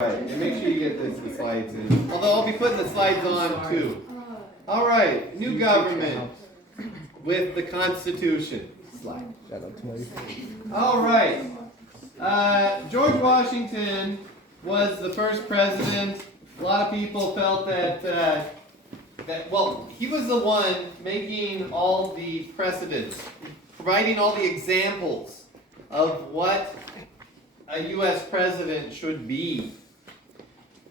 Right, and make sure you get the slides in. Although I'll be putting the slides on too. All right, new government with the Constitution. Slide. All right. George Washington was the first president. A lot of people felt that he was the one making all the precedents, providing all the examples of what a U.S. president should be.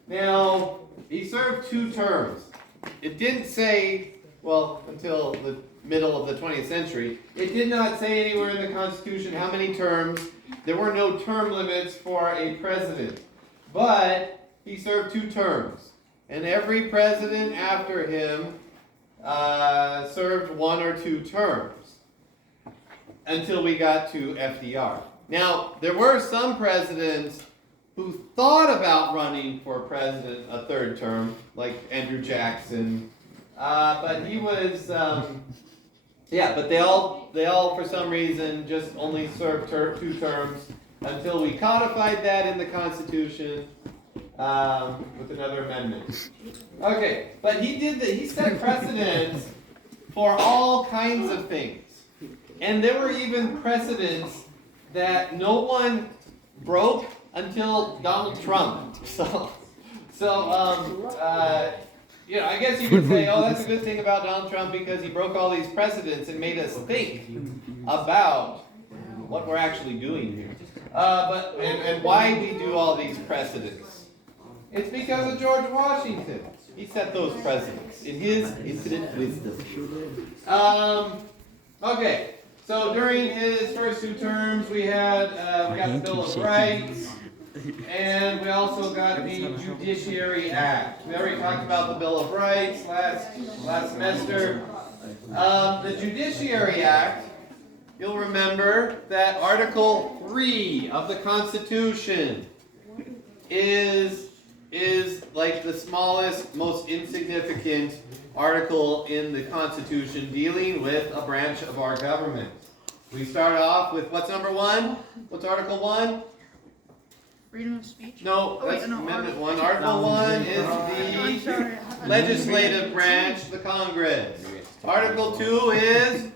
Now, he served 2 terms. It didn't say, well, until the middle of the 20th century, it did not say anywhere in the Constitution how many terms. There were no term limits for a president. But he served 2 terms. And every president after him served 1 or 2 terms until we got to FDR. Now, there were some presidents who thought about running for president a 3rd term, like Andrew Jackson, but he was, but they all for some reason just only served 2 terms until we codified that in the Constitution with another amendment. Okay, but he set precedents for all kinds of things, and there were even precedents that no one broke until Donald Trump. I guess you could say, oh, that's a good thing about Donald Trump because he broke all these precedents and made us think about what we're actually doing here. And why we do all these precedents. It's because of George Washington. He set those precedents in his infinite wisdom. Okay. So during his first 2 terms, we got the Bill of Rights, and we also got the Judiciary Act. We already talked about the Bill of Rights last semester. The Judiciary Act, you'll remember that Article 3 of the Constitution is like the smallest, most insignificant article in the Constitution dealing with a branch of our government. We start off with what's number 1? What's Article 1? Freedom of speech? No, that's Amendment 1. Article 1 is the legislative branch, the Congress. Article 2 is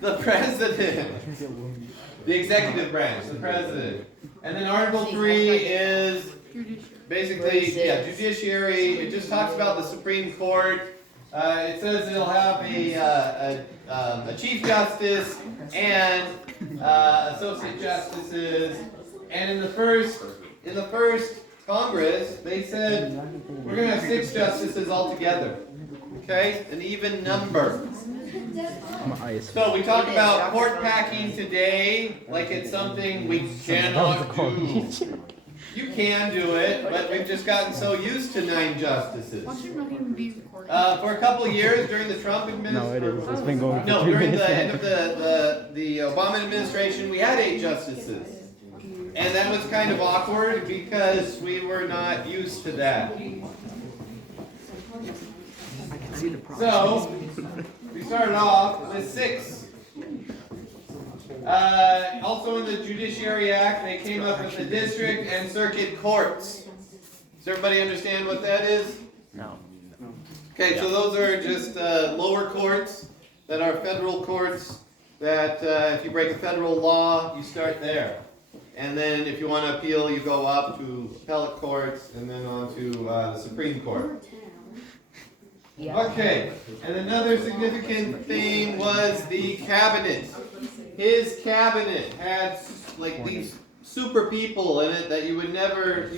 the President. The executive branch, the President. And then Article 3 is basically, judiciary. It just talks about the Supreme Court. It says it'll have a Chief Justice and Associate Justices. And in the first Congress, they said we're going to have 6 justices altogether. Okay, an even number. So we talk about court packing today like it's something we cannot do. You can do it, but we've just gotten so used to 9 justices. Why should not even be recorded? For a couple of years during the Trump administration. No, it is. It's been going for No, 3 during minutes. the end of the Obama administration, we had 8 justices. And that was kind of awkward because we were not used to that. So, we started off with 6. Also in the Judiciary Act, they came up with the district and circuit courts. Does everybody understand what that is? No. Okay, so those are just lower courts that are federal courts that if you break a federal law, you start there. And then if you want to appeal, you go up to appellate courts and then on to the Supreme Court. Okay, and another significant thing was the cabinet. His cabinet had like these super people in it that you'd never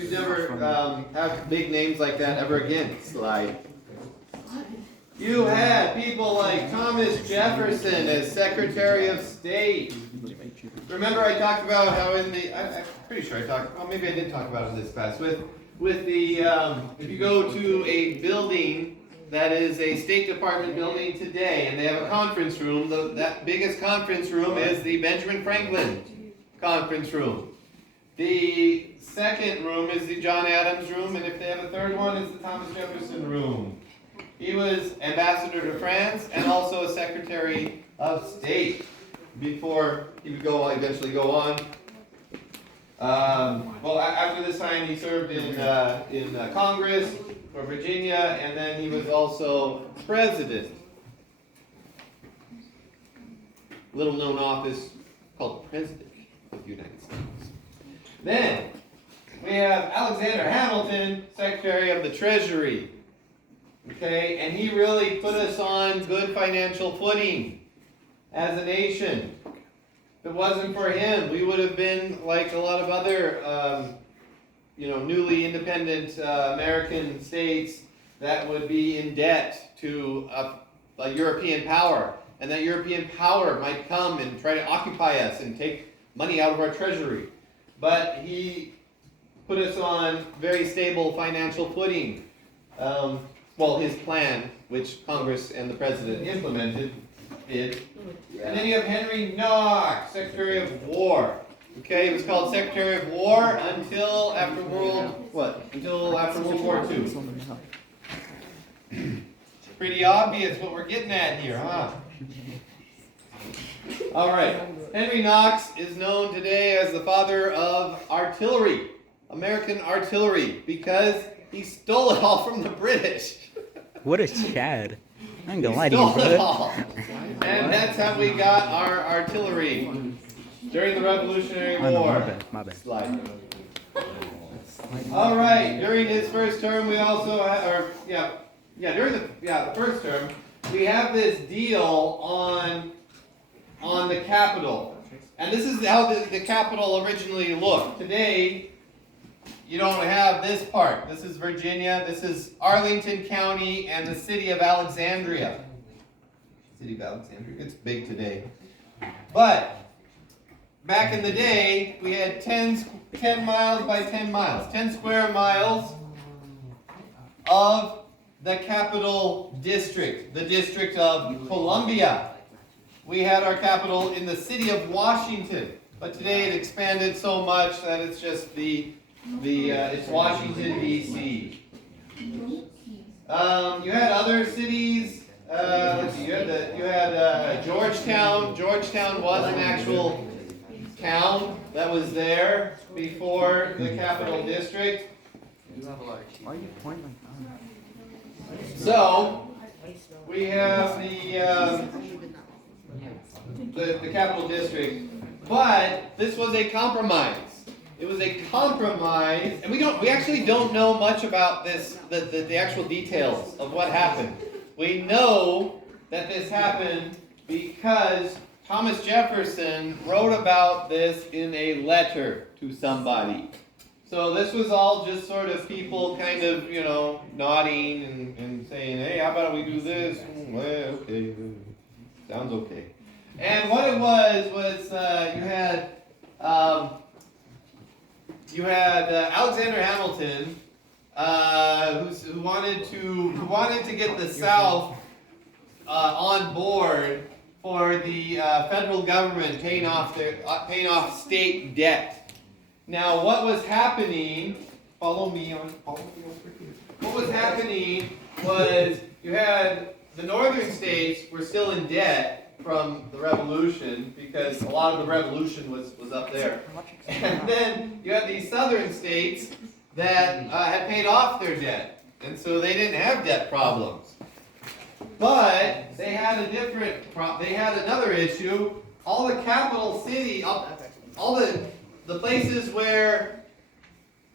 have big names like that ever again. Slide. You had people like Thomas Jefferson as Secretary of State. Remember I talked about how I'm pretty sure I talked, well maybe I did talk about it in this class, with the, if you go to a building that is a State Department building today, and they have a conference room. That biggest conference room is the Benjamin Franklin conference room. The second room is the John Adams room, and if they have a third one, it's the Thomas Jefferson room. He was ambassador to France and also a Secretary of State before he would eventually go on After this time, he served in Congress for Virginia, and then he was also president. Little known office called President of the United States. Then we have Alexander Hamilton, Secretary of the Treasury. Okay, and he really put us on good financial footing as a nation. If it wasn't for him, we would have been like a lot of other, newly independent American states that would be in debt to a European power. And that European power might come and try to occupy us and take money out of our treasury. But he put us on very stable financial footing. His plan, which Congress and the President implemented, did. And then you have Henry Knox, Secretary of War. Okay, he was called Secretary of War until after World War II. Pretty obvious what we're getting at here, huh? All right. Henry Knox is known today as the father of artillery, American artillery, because he stole it all from the British. What a Chad. I ain't gonna lie He to you, stole it bro. all. And that's how we got our artillery during the Revolutionary Oh, no, War. my bad. Slide. All right. During his first term, we also during the first term, we have this deal on the Capitol, and this is how the Capitol originally looked. Today, you don't have this part. This is Virginia. This is Arlington County and the city of Alexandria. City of Alexandria. It's big today, but back in the day, we had 10 miles by 10 miles, 10 square miles of the Capital District, the District of Columbia. We had our capital in the city of Washington, but today it expanded so much that it's just it's Washington D.C. You had other cities. Let's see. You had Georgetown. Georgetown was an actual town that was there before the Capital District. Why are you pointing like that? So we have the Capital District, but this was a compromise. It was a compromise, and we actually don't know much about this, the actual details of what happened. We know that this happened because Thomas Jefferson wrote about this in a letter to somebody. So this was all just sort of people kind of, nodding and saying, hey, how about we do this? Well, okay, sounds okay. And what it was you had Alexander Hamilton, who wanted to get the South on board for the federal government paying off state debt. Now, what was happening? Follow me over here. What was happening was you had the northern states were still in debt from the Revolution, because a lot of the Revolution was up there. And then you had these southern states that had paid off their debt, and so they didn't have debt problems. But they had they had another issue. All the capital city, all the places where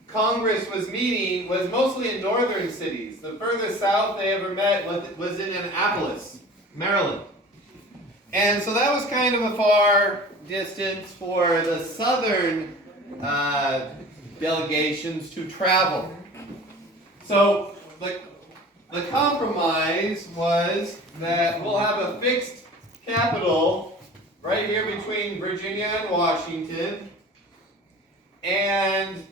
Congress was meeting was mostly in northern cities. The furthest south they ever met was in Annapolis, Maryland. And so that was kind of a far distance for the southern delegations to travel. So the compromise was that we'll have a fixed capital right here between Virginia and Washington. And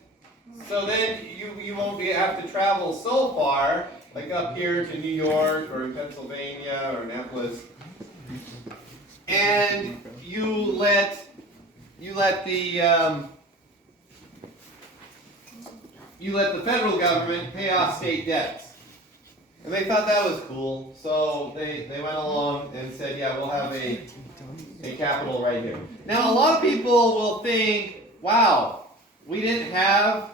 so then you won't have to travel so far, like up here to New York or Pennsylvania or Annapolis. And you let the federal government pay off state debts. And they thought that was cool, so they went along and said, yeah, we'll have a capital right here. Now, a lot of people will think, wow, we didn't have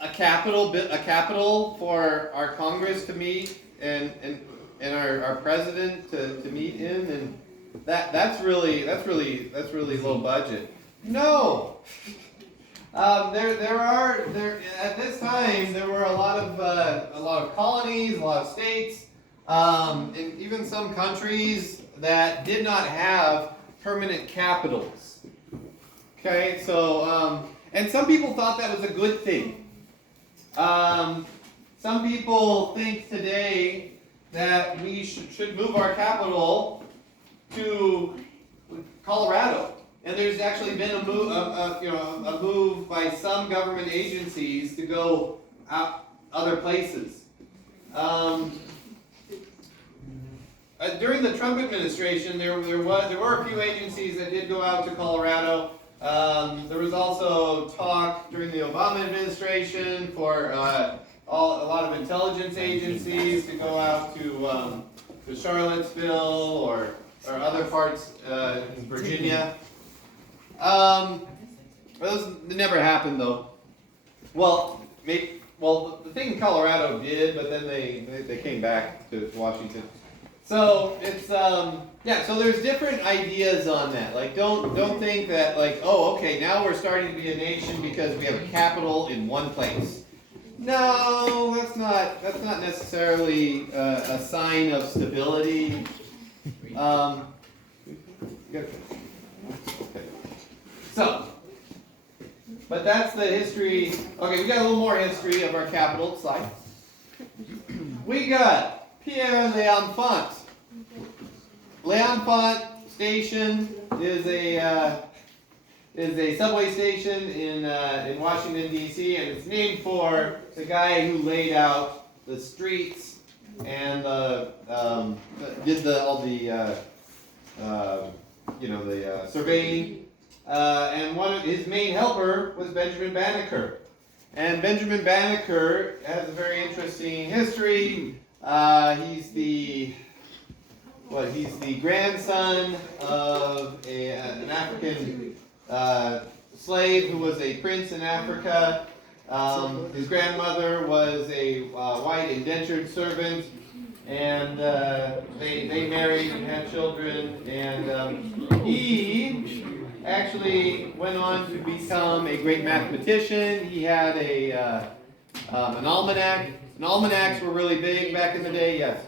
a capital for our Congress to meet and our president to meet in, and that's really low budget. No. At this time there were a lot of colonies, a lot of states, and even some countries that did not have permanent capitals. Okay, so and some people thought that was a good thing. Some people think today that we should move our capital to Colorado. And there's actually been a move by some government agencies to go out other places. During the Trump administration, there were a few agencies that did go out to Colorado. There was also talk during the Obama administration for a lot of intelligence agencies to go out to Charlottesville or other parts in Virginia. Those never happened though. Well, the thing in Colorado did, but then they came back to Washington. So it's so there's different ideas on that. Like don't think that like, oh, okay, now we're starting to be a nation because we have a capital in one place. No, that's not necessarily a sign of stability. Okay. So, but that's the history. Okay, we got a little more history of our capital slide. We got Pierre L'Enfant. L'Enfant Station is a subway station in Washington D.C. and it's named for the guy who laid out the streets and did all the surveying. And one of his main helper was Benjamin Banneker. And Benjamin Banneker has a very interesting history. He's the grandson of an African slave who was a prince in Africa. His grandmother was a white indentured servant, and they married and had children. And he actually went on to become a great mathematician. He had an almanac. And almanacs were really big back in the day. Yes.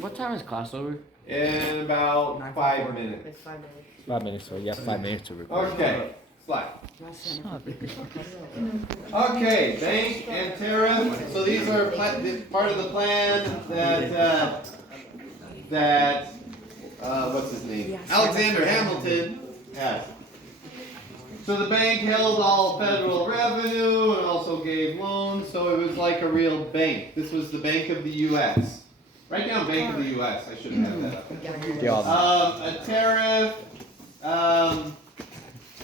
What time is class over? In about 5 minutes. It's 5 minutes. 5 minutes, so you have 5 minutes to record. Okay, slide. Okay, bank and tariff. So these are part of the plan that what's his name? Alexander Hamilton has. So the bank held all federal revenue and also gave loans, so it was like a real bank. This was the Bank of the U.S. Write down Bank of the U.S. I should have that up. A tariff, and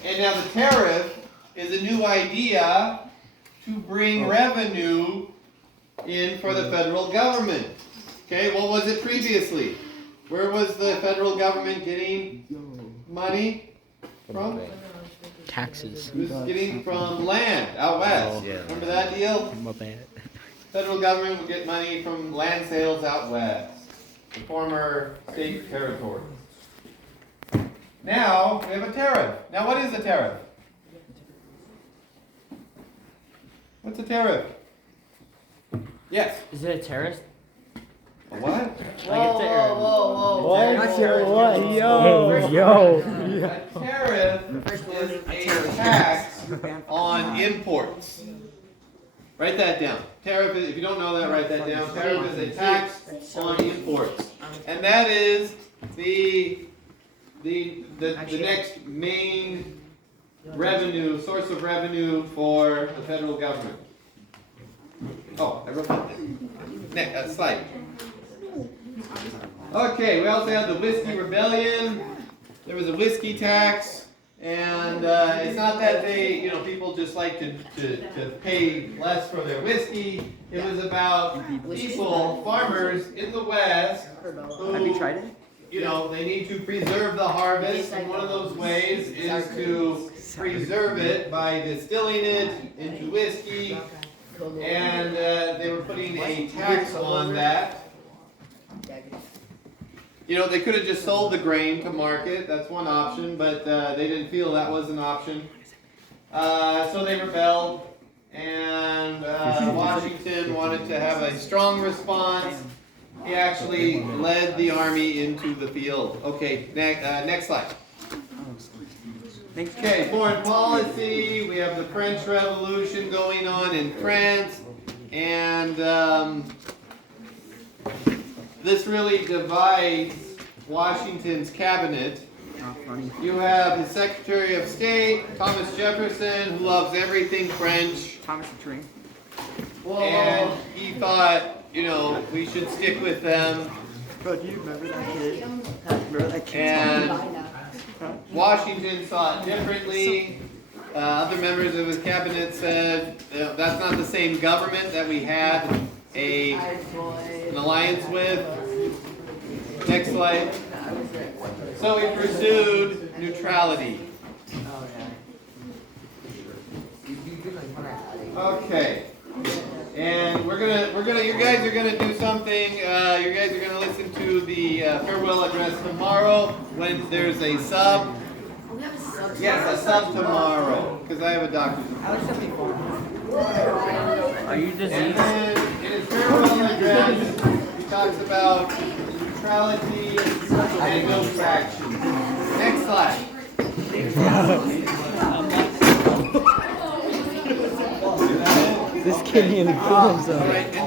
now the tariff is a new idea to bring revenue in for the federal government. Okay, what was it previously? Where was the federal government getting money from? Taxes. It was getting from land out west. Yeah. Remember that deal? My bad. Federal government would get money from land sales out west, the former state territories. Now we have a tariff. Now what is a tariff? What's a tariff? Yes. Is it a terrorist? A what? Whoa. What? What? Yo. A tariff is a tax on imports. Write that down. Tariff is, if you don't know that, write that down. Tariff is a tax on imports. And that is the next main source of revenue for the federal government. Oh, I wrote that down. Next slide. Okay, we also have the Whiskey Rebellion. There was a whiskey tax, and it's not that people just like to pay less for their whiskey. It was about people, farmers in the West. Who, Have you tried it? you know, they need to preserve the harvest, and one of those ways is to preserve it by distilling it into whiskey, and they were putting a tax on that. You know, they could have just sold the grain to market, that's one option, but they didn't feel that was an option. So they rebelled, and Washington wanted to have a strong response. He actually led the army into the field. Okay, next slide. Okay, foreign policy. We have the French Revolution going on in France, and this really divides Washington's cabinet. You have his Secretary of State, Thomas Jefferson, who loves everything French. Thomas the Train. And he thought, you know, we should stick with them. Bro, do you remember that kid? Remember that kid? And Washington saw it differently. Other members of his cabinet said, that's not the same government that we had an alliance with. Next slide. So he pursued neutrality. Okay. And you guys are gonna do something. You guys are gonna listen to the farewell address tomorrow when there's a sub. Yes, a sub tomorrow, because I have a doctor's appointment. Are you And diseased? then in his farewell address, he talks about neutrality and no fractions. Next slide. This kid nearly killed himself. All right, in